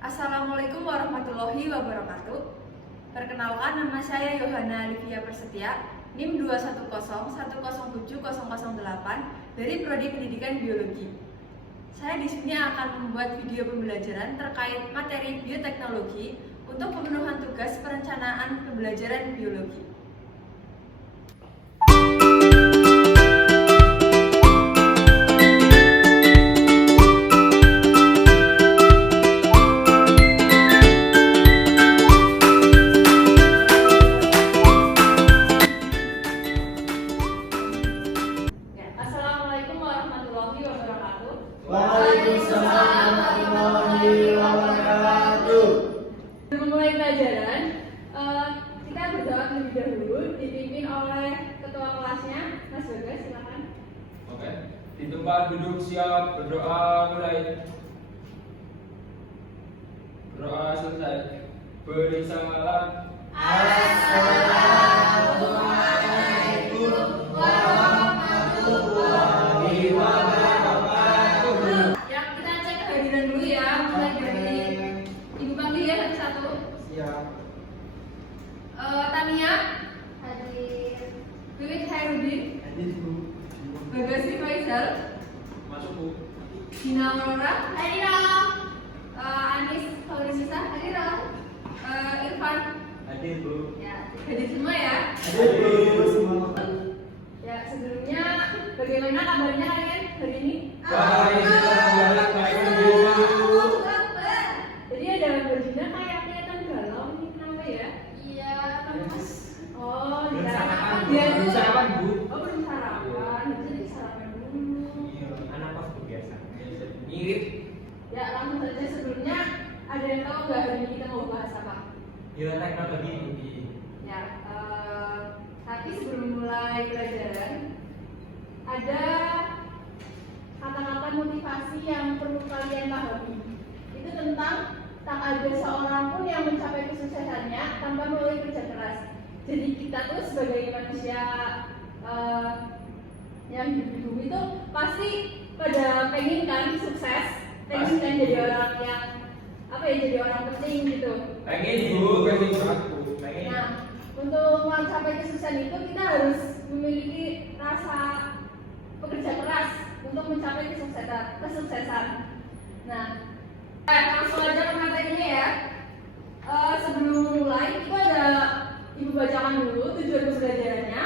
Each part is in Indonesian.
Assalamualaikum warahmatullahi wabarakatuh. Perkenalkan, nama saya Yohana Livia Persetia, NIM 210107008 dari Prodi Pendidikan Biologi. Saya di sini akan membuat video pembelajaran terkait materi bioteknologi untuk pemenuhan tugas perencanaan pembelajaran biologi. Waalaikumsalam warahmatullahi wabarakatuh. Sebelum memulai pelajaran, kita berdoa terlebih dahulu dipimpin oleh ketua kelasnya, Mas Bagas, silakan. Oke, di tempat duduk siap, berdoa mulai. Berdoa selesai. Beri salam. Assalamualaikum warahmatullahi wabarakatuh. Ya, kita cek kehadiran dulu ya, mulai dari Ibu panggil ya satu-satu. Siap. Tania hadir, Wiwit Hairudin, Hadir Bu. Bagasi Faisal, Masuk Bu. Dina Aurora, hadir dong. Anis Faurisisa, hadir dong. Irfan, Hadir Bu. ya, hadir semua ya. Hadir Bu. Semua. Ya, sebelumnya bagaimana kabarnya kalian hari ini? Baik, baik. Jadi ada Virginia kayak kelihatan galau nih, kenapa ya? Iya, Mas. Oh, Belum ya. sarapan, Bu. Dia Belum tuh- sarapan, Bu. Oh, belum sarapan. Jadi sarapan dulu. Anak kos Bu biasa. Mirip. Ya, langsung saja sebelumnya ada yang tahu nggak hari ini kita mau bahas apa? Bioteknologi. Ya, tapi sebelum mulai pelajaran ada kata-kata motivasi yang perlu kalian pahami. Itu tentang tak ada seorang pun yang mencapai kesuksesannya tanpa melalui kerja keras. Jadi kita tuh sebagai manusia yang hidup di bumi itu pasti pada pengen kan sukses, pengen kan jadi orang yang jadi orang penting gitu. Pengen Bu, pengen aku. Pengen. Nah, untuk mencapai kesuksesan itu kita harus memiliki rasa pekerja keras untuk mencapai kesuksesan. Nah, langsung aja ke materinya ya. Sebelum mulai, itu ada Ibu bacakan dulu tujuan pembelajarannya.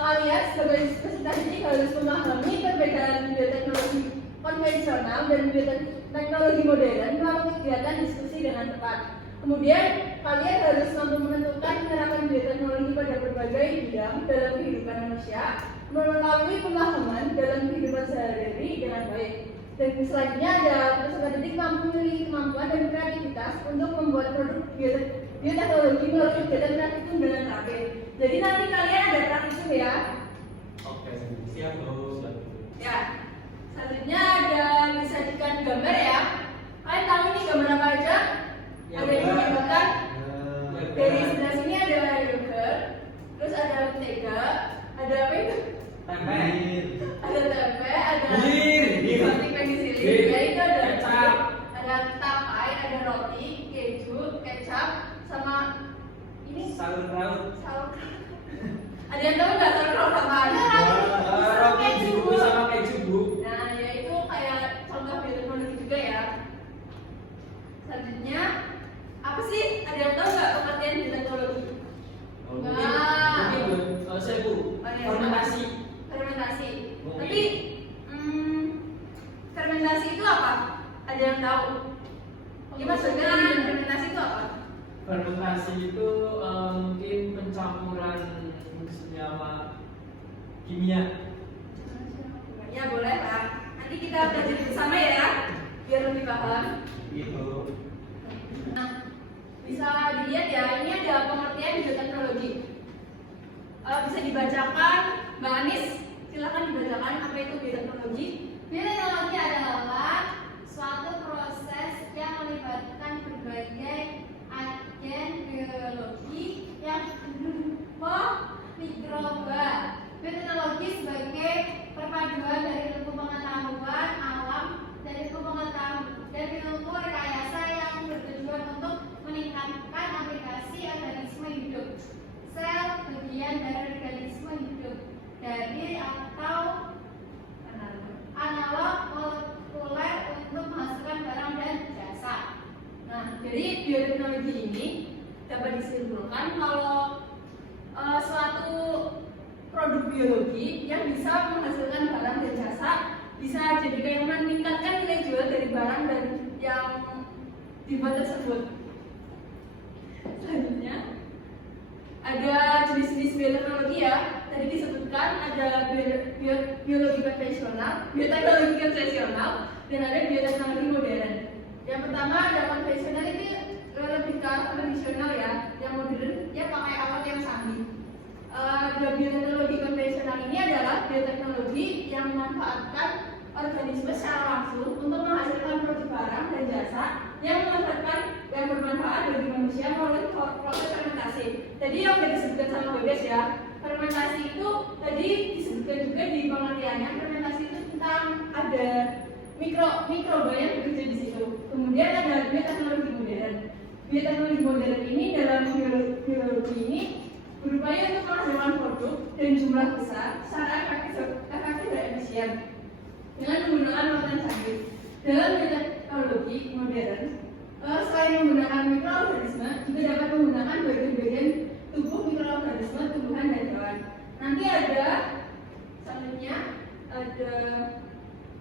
Kalian sebagai peserta didik harus memahami perbedaan bioteknologi konvensional dan bioteknologi modern melalui kegiatan diskusi dengan tepat. Kemudian kalian harus mampu menentukan penerapan bioteknologi pada berbagai bidang dalam kehidupan manusia melalui pemahaman dalam kehidupan sehari-hari dengan baik. Dan selanjutnya ada peserta didik mampu memiliki kemampuan dan kreativitas untuk membuat produk bioteknologi melalui kegiatan praktikum dengan terakhir. Jadi nanti kalian ada praktikum ya. Oke, siap Bu. Siap. Ya. Selanjutnya ada disajikan gambar ya. Kalian tahu ini gambar apa aja? Ya, Ada yang Bu. menunjukkan dari sebelah sini ada yogurt, terus ada mentega, ada apa itu? Tempe. Ada tempe, ada Bir. roti penicillin, Bir. ya itu ada Kecap. ada tapai, ada roti, keju, kecap, sama ini Sauerkraut. sauerkraut. Ada yang tahu nggak sauerkraut apa? Roti Bu sama keju Bu. Nah, ya itu kayak contoh bioteknologi juga ya. Selanjutnya, apa sih? Ada yang tahu nggak pengertian bioteknologi? Saya Bu. Fermentasi. Fermentasi. Mungkin. Tapi fermentasi itu apa? Ada yang tahu? Ya maksudnya fermentasi itu apa? Fermentasi itu mungkin pencampuran senyawa kimia. Ya boleh lah. Nanti kita pelajari bersama ya, biar lebih paham. Gitu. Nah, bisa dilihat ya, ini ada pengertian bioteknologi. Bisa dibacakan, Mbak Anis, silakan dibacakan apa itu bioteknologi. Bioteknologi adalah suatu proses yang melibatkan berbagai agen biologi yang berupa mikroba. Bioteknologi sebagai perpaduan dari ilmu pengetahuan alam dan ilmu rekayasa yang jadi bioteknologi ini dapat disimpulkan kalau suatu produk biologi yang bisa menghasilkan barang dan jasa bisa jadi kayak meningkatkan nilai jual dari barang dan yang dibuat tersebut. Selanjutnya ada jenis-jenis bioteknologi ya. Tadi disebutkan ada biologi konvensional, bioteknologi konvensional, dan ada bioteknologi modern. Yang pertama ada konvensional itu lebih ke tradisional ya, yang modern ya pakai alat yang canggih. Bioteknologi konvensional ini adalah bioteknologi yang memanfaatkan organisme secara langsung untuk menghasilkan produk barang dan jasa yang bermanfaat bagi manusia melalui proses fermentasi. Tadi yang sudah disebutkan sama Bagas ya, fermentasi itu tadi disebutkan juga di pengertiannya. Fermentasi itu tentang ada mikroba yang bekerja di situ. Kemudian ada bioteknologi modern. Bioteknologi modern ini dalam biologi ini berupaya untuk menghasilkan produk dan jumlah besar secara efektif dan efisien dengan menggunakan metode canggih. Dalam bioteknologi modern, selain menggunakan mikroorganisme, juga dapat menggunakan bagian-bagian tubuh mikroorganisme, tumbuhan dan hewan. Nanti ada selanjutnya ada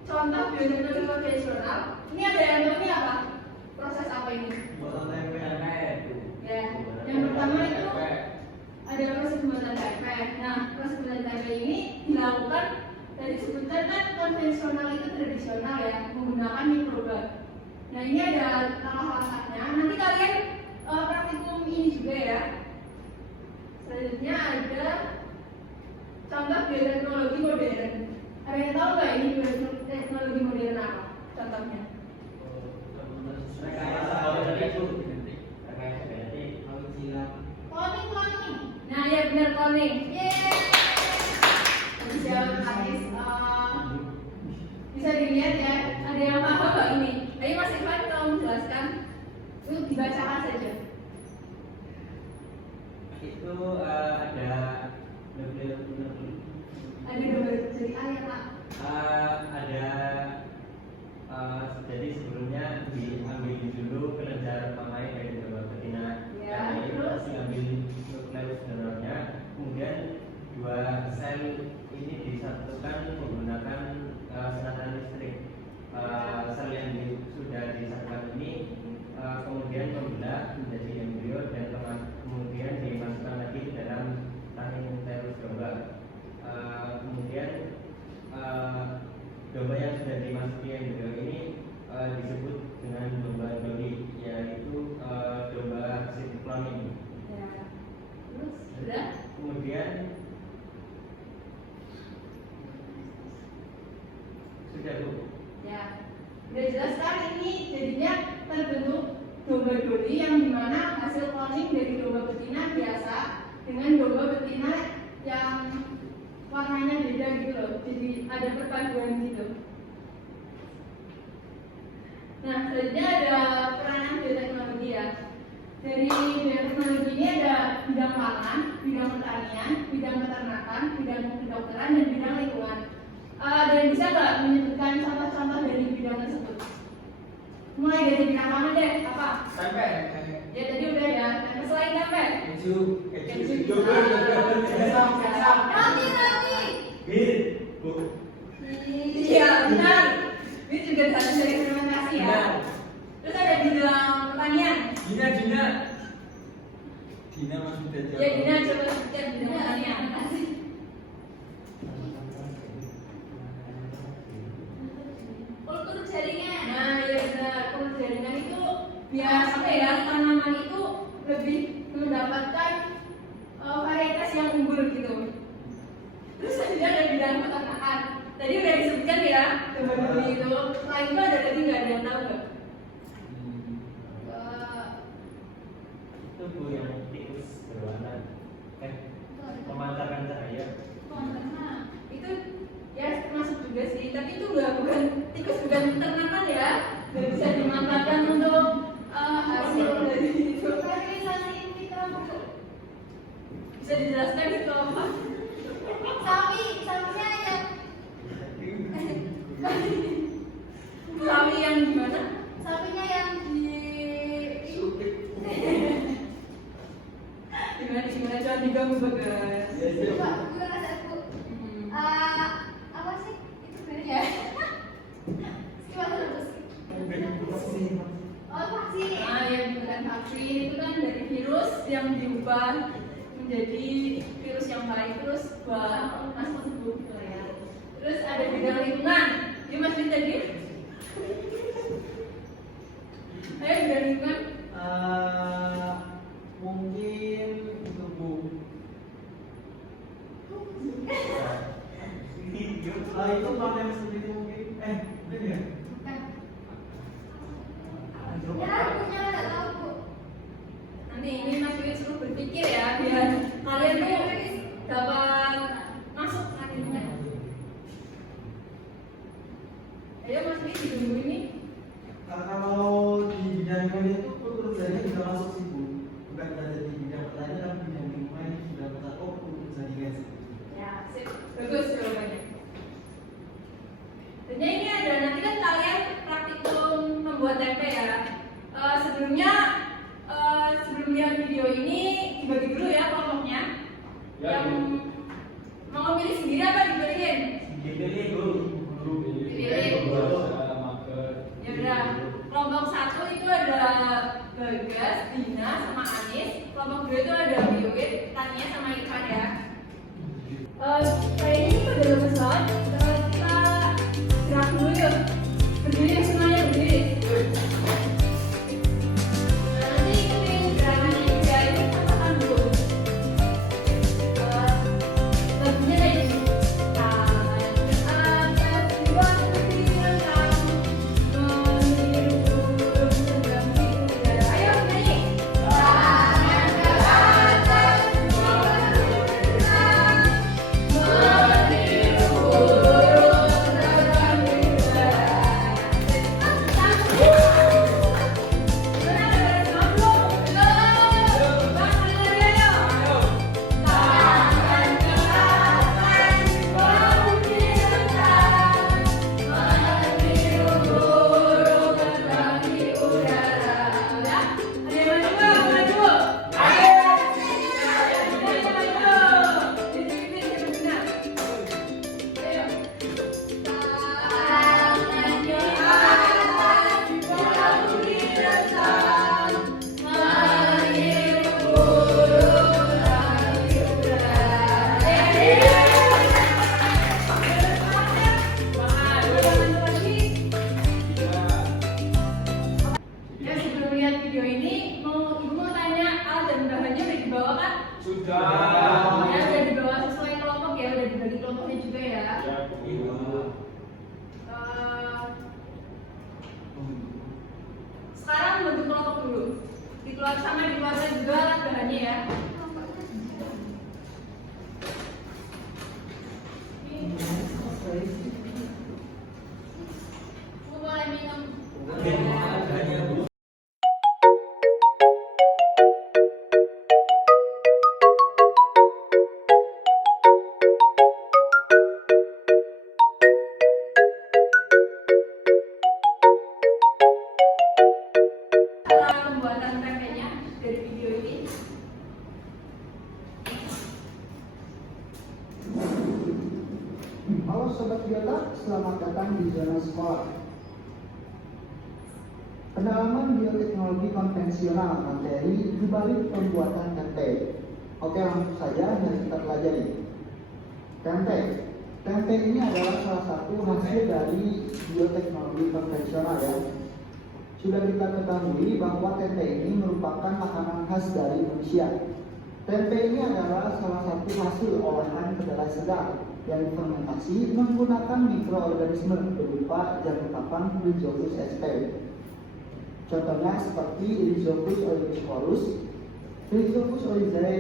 contoh bioteknologi konvensional. Ini ada yang ini apa? Proses apa ini? Buatan tempe. Ya, yang pertama itu ada proses pembuatan tempe. Nah, proses pembuatan tempe ini dilakukan dari sebutkan kan konvensional itu tradisional ya, menggunakan mikroba. Nah, ini ada langkah-langkahnya. Nanti kalian praktikum ini juga ya. Selanjutnya ada contoh bioteknologi modern. Ada yang tahu nggak ini bioteknologi modern apa? Contohnya? Cloning. Nah, ya benar cloning. Yeay. Bisa dilihat ya, ada yang paham nggak ini? Ayo Mas Ivan tolong menjelaskan. Itu dibacakan saja. Itu ada Ada gambar dari ayat Pak. ada jadi sebelumnya diambil dulu kelenjar pemain dari domba betina. Ya, Nah, itu terus? masih ambil nukleus donornya, kemudian dua sel ini disatukan menggunakan senatan listrik. Sel yang sudah disatukan ini kemudian membelah menjadi embrio dan kemudian dimasukkan lagi ke dalam rahim uterus domba. Kemudian domba yang sudah dimasuki embrio ini disebut dengan domba doli, yaitu domba hasil cloning. Ya. Terus sudah? Kemudian sudah Bu. Ya. Udah jelas kan ini jadinya terbentuk domba doli yang dimana hasil cloning dari domba betina biasa dengan domba betina yang warnanya beda gitu loh. Jadi ada perpaduan gitu. Nah, selanjutnya ada peranan bioteknologi ya. Dari bioteknologi ini ada bidang pangan, bidang pertanian, bidang peternakan, bidang kedokteran, dan bidang lingkungan. Dan bisa nggak menyebutkan contoh-contoh dari bidang tersebut? Mulai dari bidang pangan deh, apa? Tempe. Ya tadi udah ya. Tempe selain tempe. Keju. Roti. Bir, Bu. Iya benar. Ini juga satu dari fermentasi ya. Benar. Terus ada bidang pertanian. Dina maksudnya Ya Dina coba sebutkan bidang pertanian. Kultur jaringan. Nah, ya benar. Kultur jaringan itu biar apa ya, tanaman itu lebih mendapatkan varietas yang unggul gitu. Terus selanjutnya ada bidang peternakan. Tadi udah disebutkan ya, domba-domba itu. Selain itu ada lagi nggak, ada yang tahu nggak? Itu Bu yang tikus berwarna memancarkan cahaya. Itu ya termasuk juga sih, tapi itu bukan tikus, bukan peternakan ya. Nggak bisa dimanfaatkan untuk hasil dari itu. Fertilisasi in vitro. Bisa dijelaskan itu apa? Sapinya yang Sapi yang gimana? sapinya yang di vaksin itu kan dari virus yang diubah menjadi virus yang baik, terus buat masuk tubuh gitu ya. Terus ada bidang lingkungan, dia Mas Bin tadi. Ayo bidang lingkungan. Mungkin itu Bu. Itu pakai mesin itu mungkin. Bener ya? Bukan. Ya, punya nggak tahu Bu. Nanti ini Mas Bin suruh berpikir ya, biar kalian tuh dapat masuk lingkungan. Ayo Mas Bin ditunggu ini. Kalau di bidang lingkungan itu pekerjaannya bisa masuk sih Bu. Bukan berada di bidang pertanian, tapi bidang lingkungan itu sudah besar. Oh, pekerjaan guys. Ya, sip. Bagus jawabannya. Dan ini ada nanti kan kalian praktikum membuat tempe ya. Sebelum lihat video ini dibagi dulu ya kelompoknya. Ya, Yang mau milih sendiri apa dibeliin? Dipilih Bu. Dipilih. Ya udah. Kelompok 1 itu ada Bagas, Dina, sama Anis. Kelompok 2 itu ada Wiwit, Tania, sama Irfan ya. Kayaknya ini pada lemes banget. Kita gerak dulu yuk. Berdiri semuanya berdiri. Nanti ikutin gerakan India itu katakan dulu. Lagunya kayak gini. Ayo nyanyi. Ya sebelum lihat video ini, ibu mau tanya alat dan bahannya udah dibawa kan? Sudah. Ya udah dibawa sesuai kelompok ya, udah dibagi kelompoknya juga ya. Ya, Sekarang bentuk kelompok dulu. Dikeluar sama dikeluarkan juga alat bahannya ya. Bu boleh minum. Cara pembuatan tempenya dari video ini. Halo Sobat Biota, selamat datang di zona sekolah. Pendalaman bioteknologi konvensional materi di balik pembuatan tempe. Oke, langsung saja mari kita pelajari. Tempe ini adalah salah satu hasil dari bioteknologi konvensional ya. Sudah kita ketahui bahwa tempe ini merupakan makanan khas dari Indonesia. Tempe ini adalah salah satu hasil olahan kedelai segar yang difermentasi menggunakan mikroorganisme berupa jamur Rhizophus sp. Contohnya seperti Rhizophus oryziflorus, Rhizophus oryzae,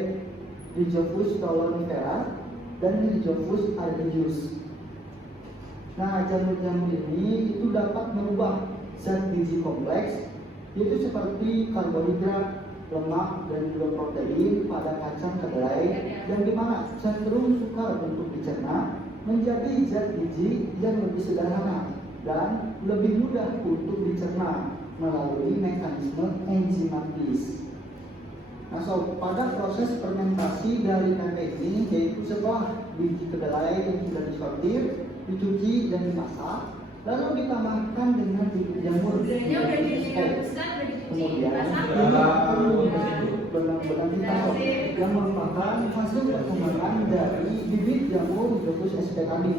Rhizophus stolonifera, dan Rhizophus argyrius. Nah, jamur-jamur ini itu dapat merubah zat gizi kompleks, yaitu seperti karbohidrat, lemak, dan juga protein pada kacang kedelai yang dimana cenderung sukar untuk dicerna menjadi zat gizi yang lebih sederhana dan lebih mudah untuk dicerna melalui mekanisme enzimatis. Nah, pada proses fermentasi dari tempe ini, yaitu setelah biji kedelai yang sudah disortir, dicuci dan dimasak, lalu ditambahkan dengan bibit jamur Sebenarnya udah jenis S. dihapuskan, udah dicuci. Kemudian Basah. ini akan membentuk benang-benang hitam yang merupakan hasil perkembangan dari bibit jamur Hydrophus especani.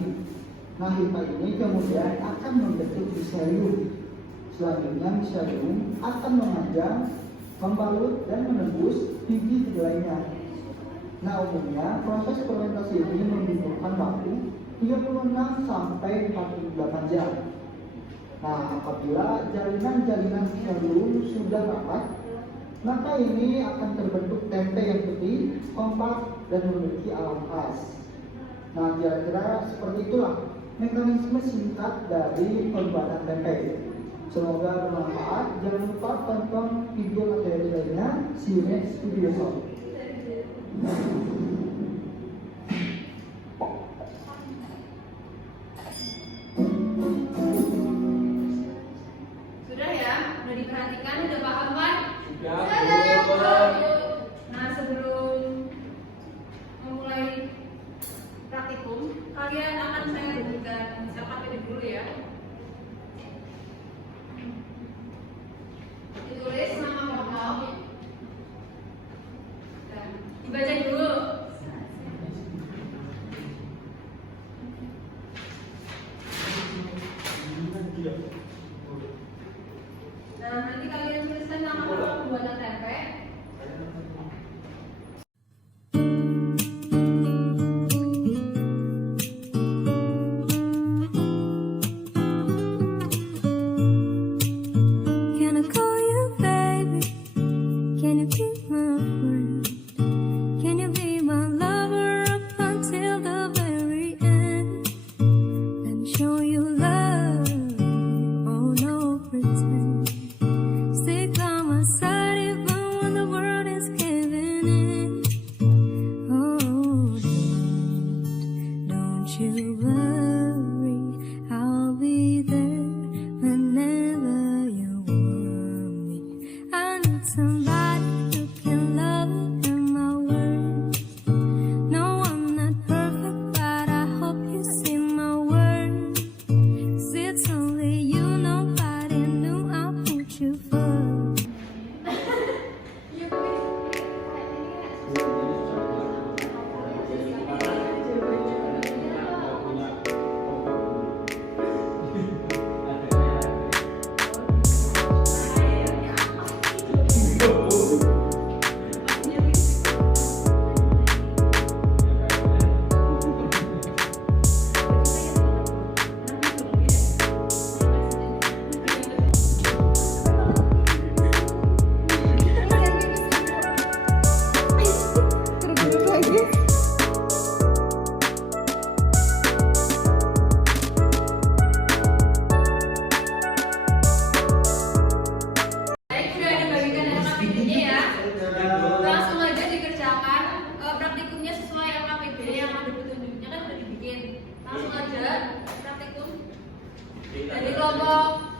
Nah, himpa ini kemudian akan membentuk miselium. Selanjutnya miselium akan memanjang, membalut dan menembus bibit lainnya. Nah, umumnya proses fermentasi ini membutuhkan waktu 36 sampai 48 jam. Nah, apabila jalinan-jalinan miselium sudah rapat, maka ini akan terbentuk tempe yang putih, kompak, dan memiliki alam khas. Nah, kira-kira seperti itulah mekanisme singkat dari pembuatan tempe. Semoga bermanfaat. Jangan lupa tonton video materi lainnya. See you next video. Sudah ya? Udah diperhatikan, udah paham kan? Sudah, Bu. Nah, sebelum memulai praktikum, kalian akan saya berikan LKPD dulu ya. Ditulis nama pokok. Dan dibaca dulu. Nah, nanti kalian tuliskan nama pokok pembuatan tempe. Can I call you baby? Can you be my friend? Can you be my lover up until the very end? Let me show you love, oh no pretend. Stick by my side even when the world is giving in. Oh, don't you worry, I'll be there whenever you want me. I need somebody who can love in my words. No, I'm not perfect, but I hope you see my worth. 'Cause it's only you, nobody knew I put you first. Baik, sudah dibagikan LKPD-nya ya. Langsung aja dikerjakan praktikumnya sesuai LKPD yang ada petunjuknya kan udah dibikin. Langsung aja praktikum dari kelompok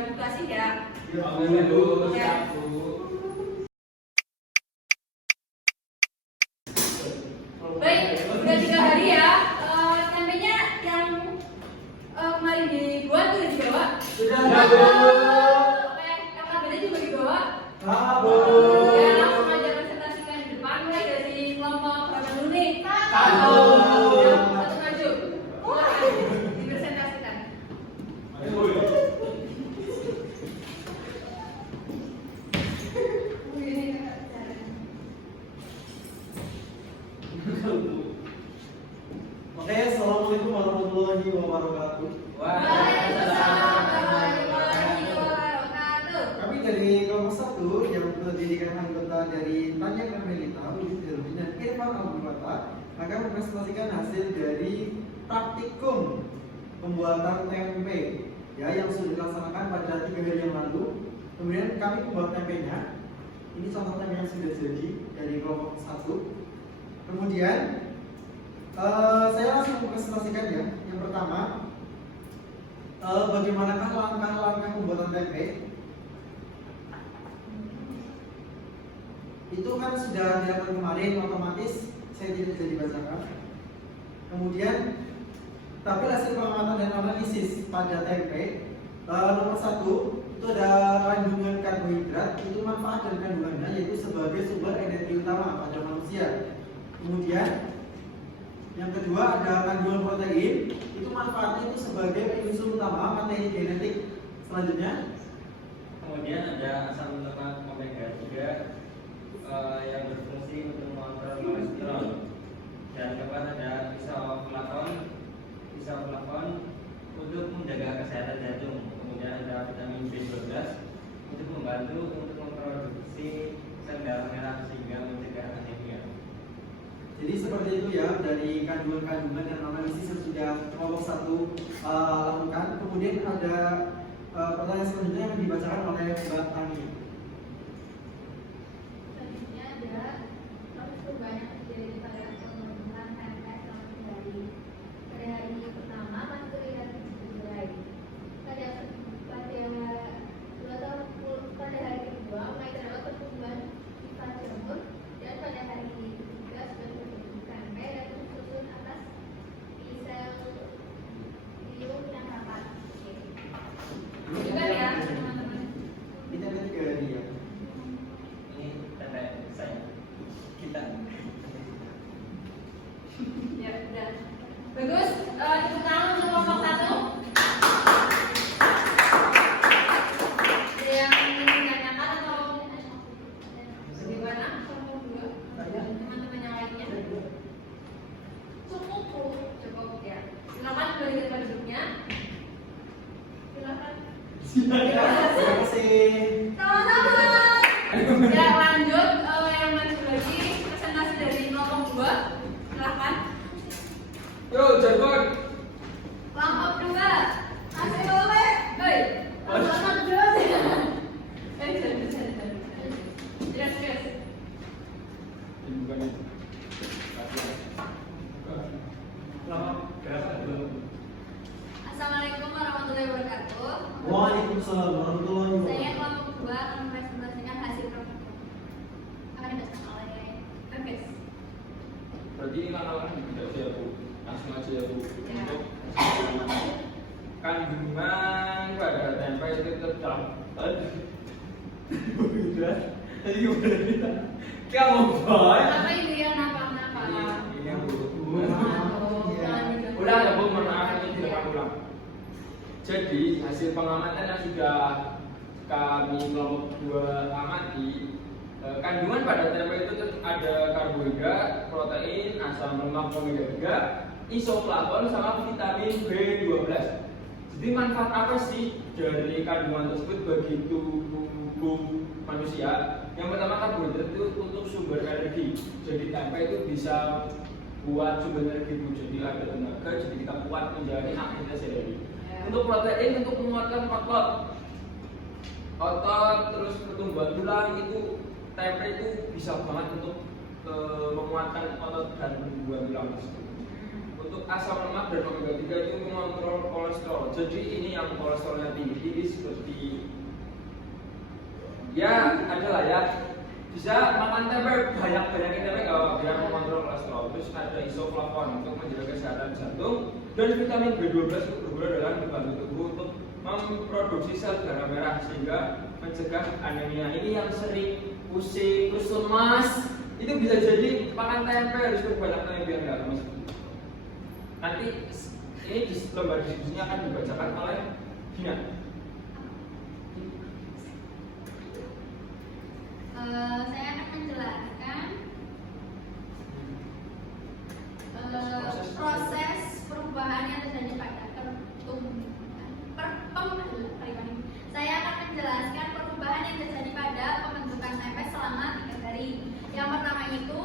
Ibu kasih ya. Oke, Bu. Ya. Siap, Bu. Baik, udah 3 hari ya. Tempenya yang kemarin dibuat udah dibawa. Sudah, Ya, Bu. Oke, yang kabarnya juga dibawa. Bu. Ya, langsung aja presentasikan di depan mulai dari kelompok berapa dulu nih? Satu. Ya, satu maju. Silakan dipresentasikan. Oke, assalamualaikum warahmatullahi wabarakatuh. Waalaikumsalam warahmatullahi wabarakatuh. Kami dari kelompok 1 yang terdiri dari anggota dari Tanya Karmelita, Widi Derwin, dan Irfan Abdulfata akan mempresentasikan hasil dari praktikum pembuatan tempe ya yang sudah dilaksanakan pada 3 hari yang lalu. Kemudian kami membuat tempenya. Ini contoh tempe yang sudah jadi dari kelompok 1. Kemudian saya langsung mempresentasikan ya. Yang pertama, bagaimanakah langkah-langkah pembuatan tempe? Itu kan sudah dilakukan kemarin, otomatis saya tidak bisa dibacakan. Kemudian, tapi hasil pengamatan dan analisis pada tempe nomor 1 itu ada kandungan karbohidrat, itu manfaat dan kandungannya yaitu sebagai sumber energi utama pada manusia. Kemudian yang kedua ada kandungan protein, itu manfaatnya itu sebagai unsur utama materi genetik. Selanjutnya Kemudian ada asam lemak omega 3 yang berfungsi untuk mengontrol kolesterol. Dan keempat ada isoflavon untuk menjaga kesehatan jantung. Kemudian ada vitamin B12 untuk membantu untuk memproduksi sel darah merah sehingga mencegah anemia. jadi seperti itu ya dari kandungan-kandungan dan analisis yang sudah kelompok 1 lakukan. Kemudian ada pertanyaan selanjutnya yang dibacakan oleh Mbak Tani. Selanjutnya ada proses perubahan yang terjadi pada pembentukan tempe selama 3 hari. Pada hari pertama masih terlihat berbelai. Pada hari kedua mulai terdapat pertumbuhan sifat jamur, dan pada hari ketiga sudah terbentuk tempe dan tersusun atas miselium yang rapat. Oke. Juga ya, teman-teman. Ini ada 3 hari ya. Ini tanda saya kita. Ya, udah. Bagus. Tepuk tangan untuk kelompok 1. Ada yang ingin ditanyakan atau bagaimana? Kelompok 2. Teman-teman yang lainnya. Cukup ya. Silakan kembali ke tempat duduknya. Silakan. Terima kasih. Sama-sama. Ya, lanjut yang maju lagi presentasi dari kelompok 2. Silakan. Yo, Jargon. Kelompok 2. Kasih boleh. Hei. Kelompok 2. Jelas. Ini bukan itu. Selamat gerakan dulu. Assalamualaikum warahmatullahi wabarakatuh. Waalaikumsalam warahmatullahi Saya wabarakatuh. kelompok 2 akan mempresentasikan hasil praktikum. Akan dibacakan oleh Bagus. Berarti ini langkah-langkah tidak sih ya, Bu? Langsung aja ya, Bu. Ya. Untuk kandungan pada tempe itu tetap tadi gimana kita? Kamu boy. Kenapa ibu yang napa? Ini yang Bu. Jangan Ulang ya, Bu, mohon maaf ini tidak ulang. Jadi hasil pengamatan yang sudah kami kelompok 2 amati, kandungan pada tempe itu ada karbohidrat, protein, asam lemak omega 3, isoflavon sama vitamin B12. Jadi manfaat apa sih dari kandungan tersebut bagi tubuh manusia? Yang pertama karbohidrat itu untuk sumber energi. Jadi tempe itu bisa buat sumber energi, jadi ada tenaga, jadi kita kuat menjalani aktivitas sehari-hari. Untuk protein untuk menguatkan otot, terus pertumbuhan tulang itu tempe itu bisa banget untuk menguatkan otot dan pertumbuhan tulang tersebut. Untuk untuk asam lemak dan omega 3 itu mengontrol kolesterol. Jadi ini yang kolesterolnya tinggi seperti ya adalah ya bisa makan tempe banyak-banyakin tempe kalau biar mengontrol kolesterol. Terus ada isoflavon untuk menjaga kesehatan jantung dan vitamin B12 itu berguna dalam membantu tubuh untuk memproduksi sel darah merah sehingga mencegah anemia. Ini yang sering pusing terus lemas itu bisa jadi makan tempe harus banyak tempe biar nggak lemas. Nanti ini di lembar diskusinya akan dibacakan oleh Gina. Saya akan menjelaskan proses perubahan yang terjadi pada Saya akan menjelaskan perubahan yang terjadi pada pembentukan tempe selama 3 hari. Yang pertama itu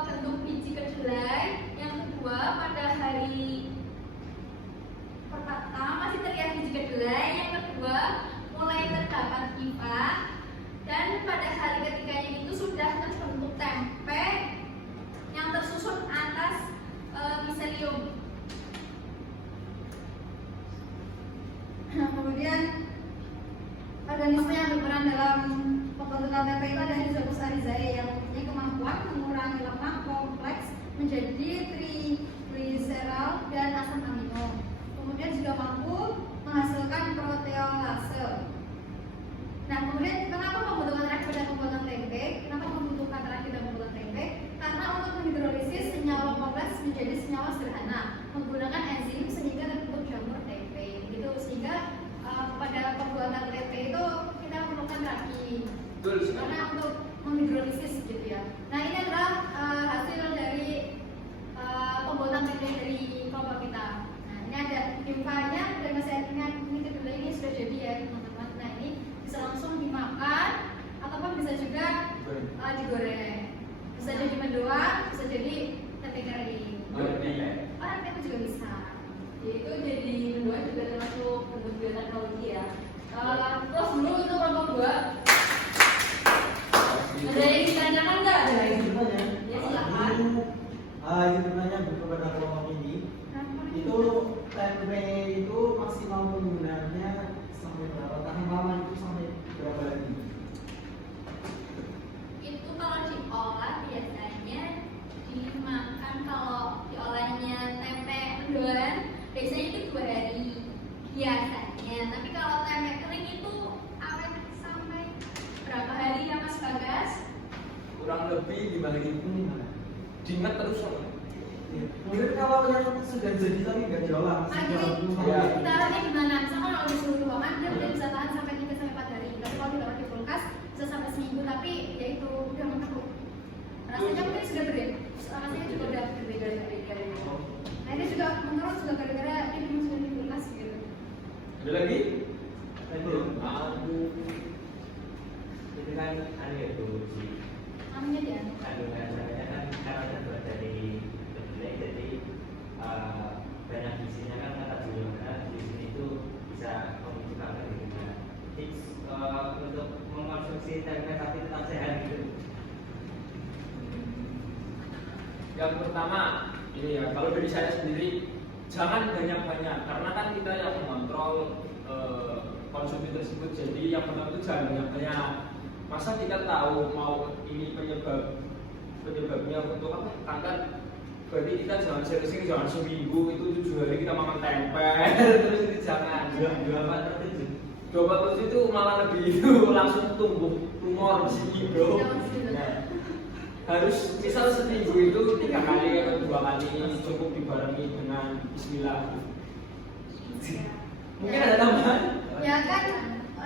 bentuk biji kedelai. Yang kedua pada hari pertama masih terlihat biji kedelai. Yang kedua mulai terdapat hifa, dan pada hari ketiganya itu sudah terbentuk tempe yang tersusun atas miselium. Kemudian organisme yang berperan dalam pembentukan tempe itu ada Rhizopus arizae yang mempunyai kemampuan mengurangi lemak kompleks menjadi triglycerol dan asam amino. Kemudian juga mampu menghasilkan proteolase. Nah, kemudian kenapa pembentukan terakhir dan pembuatan tempe? Kenapa membutuhkan terakhir dan pembuatan tempe? Karena untuk menghidrolisis senyawa kompleks menjadi senyawa sederhana menggunakan enzim sehingga terbentuk jamur tempe. Gitu, sehingga pada pembuatan tempe itu kita memerlukan terakhir. Karena untuk menghidrolisis gitu ya. Nah, ini adalah hasil dari pembuatan tempe dari kelompok kita. Nah, ini ada infanya dan masih ingat ini kedelai ini sudah jadi ya teman-teman. Nah, ini bisa langsung dimakan ataupun bisa juga digoreng. Bisa jadi mendoan, bisa jadi tempe kering. Tempe juga bisa. Itu jadi mendoan juga termasuk bentuk bioteknologi ya. Terus dulu untuk kelompok 2 ada yang ditanyakan nggak? Ada yang Sebenarnya, ya silakan. itu sebenarnya kepada kelompok ini itu tempe itu maksimal penggunaannya sampai berapa tahan lama itu sampai berapa lagi? Itu kalau diolah biasanya dimakan, kalau diolahnya tempe mendoan biasanya itu 2 hari biasanya. Tapi kalau tempe kering itu awet sampai berapa hari ya Mas Bagas? Kurang lebih 5 hari pun diingat terus sama. Mungkin kalau yang sudah jadi tapi nggak diolah, masih Kita caranya gimana? Misalkan kalau di suhu ruangan dia udah bisa tahan sampai 3-4 hari. Tapi kalau ditaruh di kulkas bisa sampai seminggu, tapi ya itu udah mengkerut. Rasanya mungkin sudah berbeda. Rasanya juga udah berbeda dari. Nah, ini juga menurut juga gara-gara dia dimasukin di kulkas gitu. Ada lagi? Belum. Aduh. Itu kan itu sih. Namanya dia. Kandungan saya kan karena terbuat dari kedelai, jadi banyak gizinya kan kata Juliana di sini itu bisa memicu kanker gitu. Tips untuk mengkonsumsi tempe tapi tetap sehat gitu. Yang pertama ini ya, kalau dari saya sendiri jangan banyak-banyak karena kan kita yang mengontrol konsumsi tersebut. Jadi yang pertama itu jangan banyak-banyak. Masa kita tahu mau ini penyebabnya untuk apa? Kanker. Berarti kita jangan sering-sering, jangan seminggu itu 7 hari kita makan tempe terus itu jangan. 27 itu malah lebih itu langsung tumbuh tumor di sini bro. Nah, harus misal seminggu itu 3 kali atau 2 kali cukup dibarengi dengan Bismillah. Mungkin ada tambahan? Ya kan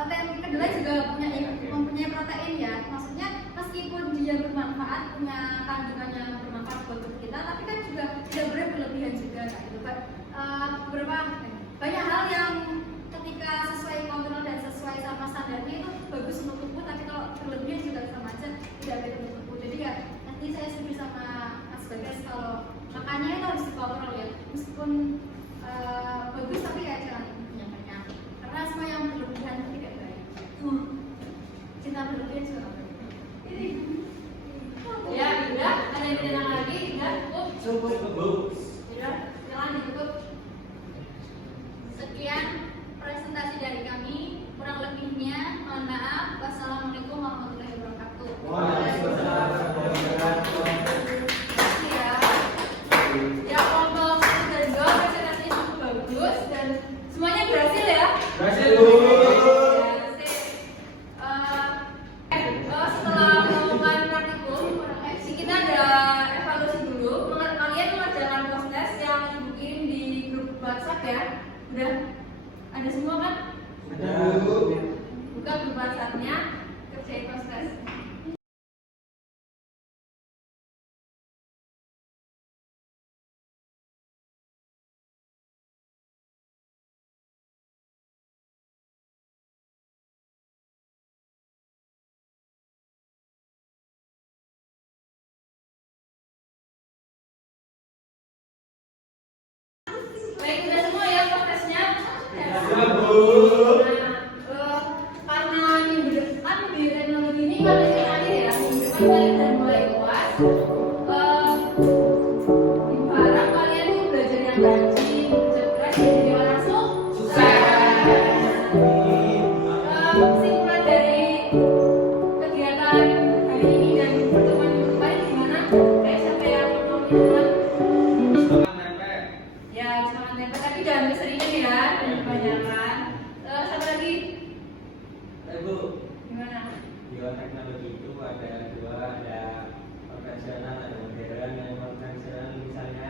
tempe kedelai juga mempunyai protein ya. Maksudnya meskipun dia bermanfaat, punya kandungan yang bermanfaat buat tubuh kita, tapi kan juga tidak boleh berlebihan juga kan. Gitu. Banyak hal yang ketika sesuai kontrol dan sesuai sama standarnya itu bagus untuk tubuh, tapi kalau berlebihan juga sama aja tidak baik untuk tubuh. Jadi ya nanti saya setuju sama Mas Bagas kalau makannya itu harus dikontrol ya. Meskipun bagus tapi ya jangan banyak-banyak. Karena semua yang berlebihan itu tidak baik. Cinta berlebihan juga nggak baik. Ya, udah. Ada yang bilang lagi? Udah. ya. Udah ada semua kan? Ada. Buka grup WhatsApp-nya, kerjain proses. Baik, udah semua ya prosesnya? Ya, Bu. Nah, karena minggu depan di teknologi ini kan ini akhir ya, minggu depan kalian udah mulai UAS. Diharap kalian tuh belajar yang rajin, kerja keras, jadi orang sukses. Kesimpulan dari kegiatan hari ini dan pertemuan minggu depan gimana? Siapa yang mau bilang? Ya, jangan nempel, tapi jangan keseringan ya, jangan kebanyakan. Satu lagi, Bu, gimana? bioteknologi itu ada dua, ada konvensional, ada modern. Yang konvensional misalnya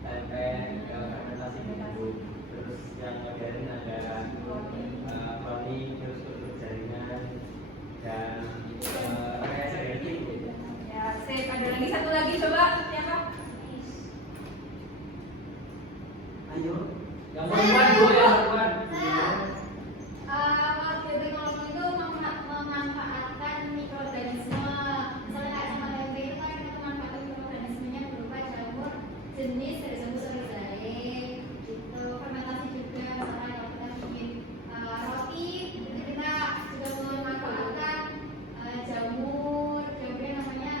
tempe, fermentasi bumbu. Terus yang modern ada cloning, terus struktur jaringan dan rekayasa genetik. Ya, sip. Ada lagi satu lagi, coba siapa? Ayo. Yang perempuan, Bu, yang perempuan. Kalau bioteknologi itu memanfaatkan mikroorganisme. Misalnya kayak sama tempe itu kan kita memanfaatkan mikroorganismenya berupa jamur jenis dari jamur sorghum gitu. Fermentasi juga misalnya kalau kita bikin roti itu kita juga memanfaatkan jamurnya namanya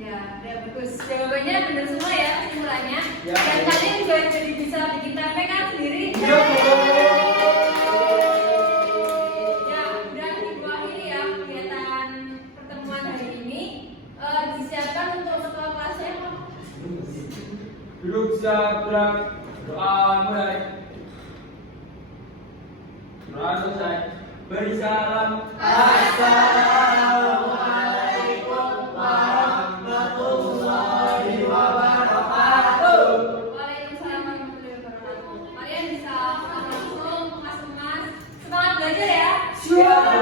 Ya, udah bagus. Jawabannya benar semua ya kesimpulannya. Ya. Dan kalian juga jadi bisa bikin tempe kan sendiri. Iya, Bu. Ya, udah ibu akhiri ya kegiatan pertemuan hari ini. Disiapkan untuk setelah kelasnya. Duduk siap, gerak. Doa mulai. Doa selesai. Beri salam. Assalamualaikum warahmatullahi wabarakatuh. Waalaikumsalam warahmatullahi wabarakatuh. Kalian bisa langsung mas-mas semangat belajar ya. Siap.